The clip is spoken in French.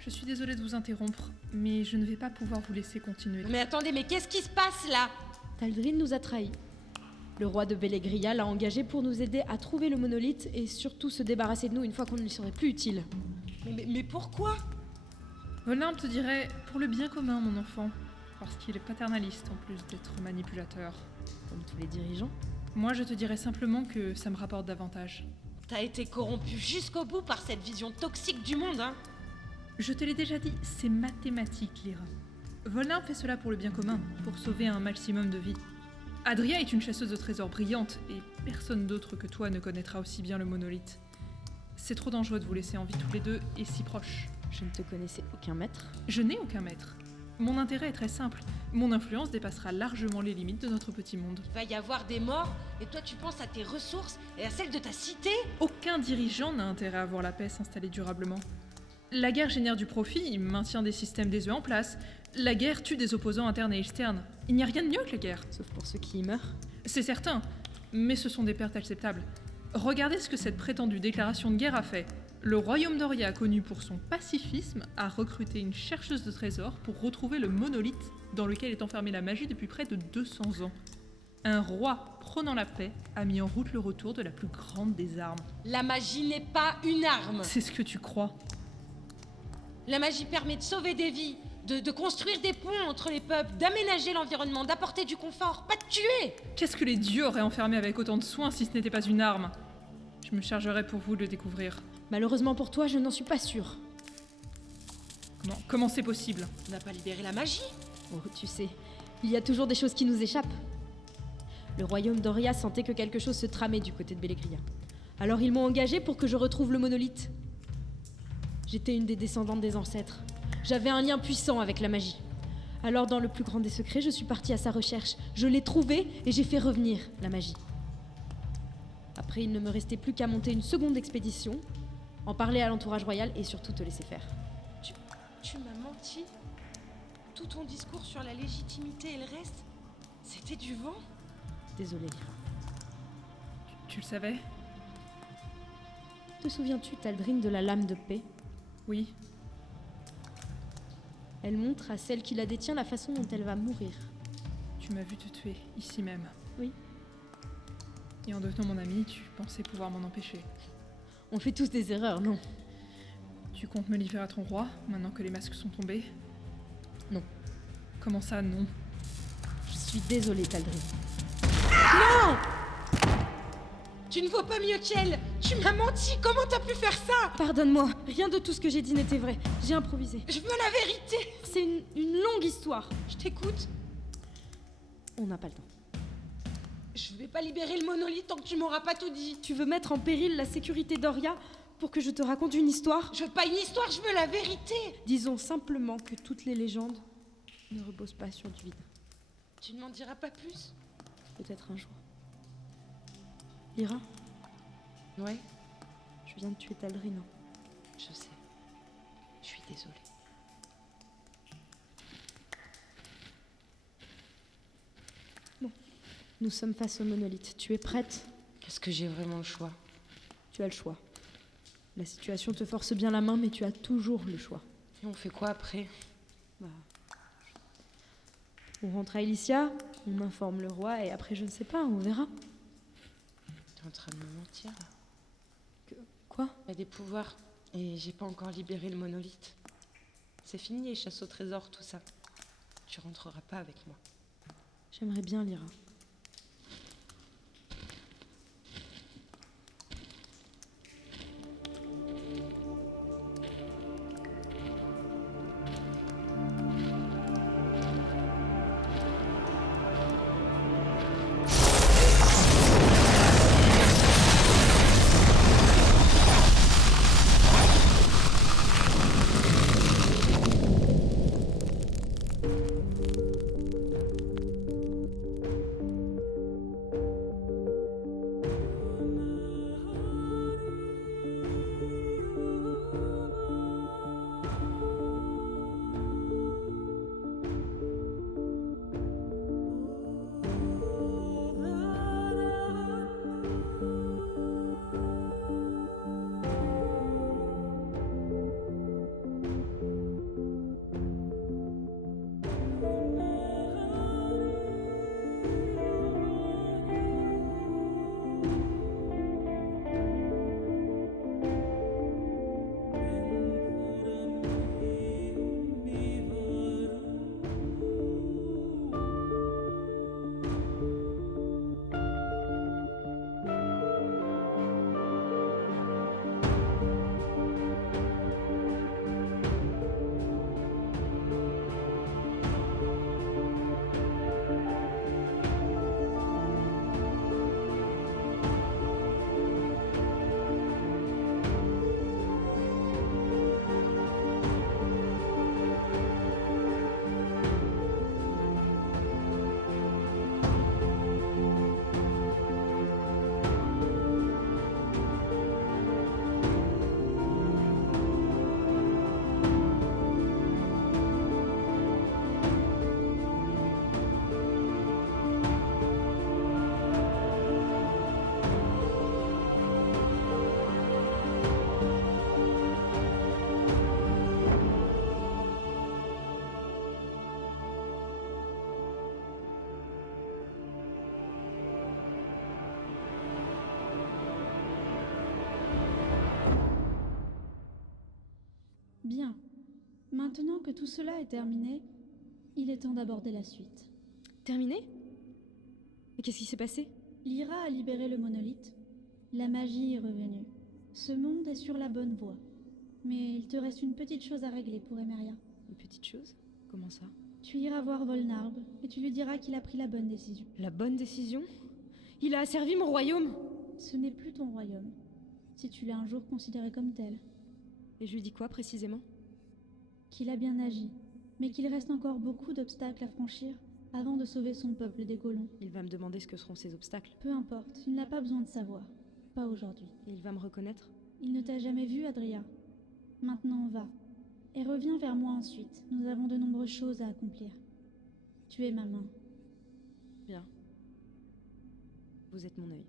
Je suis désolée de vous interrompre, mais je ne vais pas pouvoir vous laisser continuer. Mais attendez, mais qu'est-ce qui se passe là? Taldrin nous a trahis. Le roi de Bellegria l'a engagé pour nous aider à trouver le monolithe et surtout se débarrasser de nous une fois qu'on ne lui serait plus utile. Mais pourquoi? Volnarb te dirait pour le bien commun, mon enfant, parce qu'il est paternaliste en plus d'être manipulateur. Comme tous les dirigeants. Moi, je te dirais simplement que ça me rapporte davantage. T'as été corrompu jusqu'au bout par cette vision toxique du monde, hein? Je te l'ai déjà dit, c'est mathématique, Lyra. Volnarb fait cela pour le bien commun, pour sauver un maximum de vies. Adria est une chasseuse de trésors brillante, et personne d'autre que toi ne connaîtra aussi bien le monolithe. C'est trop dangereux de vous laisser en vie tous les deux, et si proches. Je ne te connaissais aucun maître. Je n'ai aucun maître. Mon intérêt est très simple. Mon influence dépassera largement les limites de notre petit monde. Il va y avoir des morts, et toi tu penses à tes ressources et à celles de ta cité? Aucun dirigeant n'a intérêt à voir la paix s'installer durablement. La guerre génère du profit, maintient des systèmes désuets en place. La guerre tue des opposants internes et externes. Il n'y a rien de mieux que la guerre. Sauf pour ceux qui y meurent. C'est certain, mais ce sont des pertes acceptables. Regardez ce que cette prétendue déclaration de guerre a fait. Le royaume d'Oria, connu pour son pacifisme, a recruté une chercheuse de trésors pour retrouver le monolithe dans lequel est enfermée la magie depuis près de 200 ans. Un roi prônant la paix a mis en route le retour de la plus grande des armes. La magie n'est pas une arme. C'est ce que tu crois. La magie permet de sauver des vies, de construire des ponts entre les peuples, d'aménager l'environnement, d'apporter du confort, pas de tuer. Qu'est-ce que les dieux auraient enfermé avec autant de soin si ce n'était pas une arme? Je me chargerai pour vous de le découvrir. Malheureusement pour toi, je n'en suis pas sûre. Comment c'est possible? On n'a pas libéré la magie? Oh, tu sais, il y a toujours des choses qui nous échappent. Le royaume d'Oria sentait que quelque chose se tramait du côté de Bellegria. Alors ils m'ont engagée pour que je retrouve le monolithe. J'étais une des descendantes des ancêtres. J'avais un lien puissant avec la magie. Alors dans le plus grand des secrets, je suis partie à sa recherche. Je l'ai trouvé et j'ai fait revenir la magie. Après, il ne me restait plus qu'à monter une seconde expédition, en parler à l'entourage royal et surtout te laisser faire. Tu m'as menti? Tout ton discours sur la légitimité et le reste, c'était du vent? Désolée, Lyra. Tu le savais? Te souviens-tu, Taldrin, de la lame de paix? Oui. Elle montre à celle qui la détient la façon dont elle va mourir. Tu m'as vu te tuer, ici même. Oui. Et en devenant mon ami, tu pensais pouvoir m'en empêcher. On fait tous des erreurs, non? Tu comptes me livrer à ton roi, maintenant que les masques sont tombés? Non. Comment ça, non? Je suis désolée, Taldrin. Non! Tu ne vaux pas mieux qu'elle! Tu m'as menti! Comment t'as pu faire ça? Pardonne-moi, rien de tout ce que j'ai dit n'était vrai. J'ai improvisé. Je veux la vérité! C'est une longue histoire. Je t'écoute. On n'a pas le temps. Je vais pas libérer le monolithe tant que tu m'auras pas tout dit. Tu veux mettre en péril la sécurité d'Oria pour que je te raconte une histoire? Je veux pas une histoire, je veux la vérité! Disons simplement que toutes les légendes ne reposent pas sur du vide. Tu ne m'en diras pas plus? Peut-être un jour. Lyra, Ouais, je viens de tuer Taldrin. je sais. Je suis désolée. Nous sommes face au monolithe. Tu es prête? Est-ce que j'ai vraiment le choix? Tu as le choix. La situation te force bien la main, mais tu as toujours le choix. Et on fait quoi après? On rentre à Elysia, on informe le roi, et après je ne sais pas, on verra. T'es en train de me mentir là? Quoi? Il y a des pouvoirs, et j'ai pas encore libéré le monolithe. C'est fini les chasses au trésor, tout ça. Tu rentreras pas avec moi. J'aimerais bien, Lyra. Bien. Maintenant que tout cela est terminé, il est temps d'aborder la suite. Terminé? Mais qu'est-ce qui s'est passé? Lyra a libéré le monolithe. La magie est revenue. Ce monde est sur la bonne voie. Mais il te reste une petite chose à régler pour Emeria. Une petite chose? Comment ça? Tu iras voir Volnarb et tu lui diras qu'il a pris la bonne décision. La bonne décision? Il a asservi mon royaume! Ce n'est plus ton royaume, si tu l'as un jour considéré comme tel. Et je lui dis quoi précisément? Qu'il a bien agi, mais qu'il reste encore beaucoup d'obstacles à franchir avant de sauver son peuple des colons. Il va me demander ce que seront ces obstacles. Peu importe, il n'a pas besoin de savoir. Pas aujourd'hui. Et il va me reconnaître? Il ne t'a jamais vu, Adria. Maintenant, va. Et reviens vers moi ensuite. Nous avons de nombreuses choses à accomplir. Tu es ma main. Bien. Vous êtes mon œil.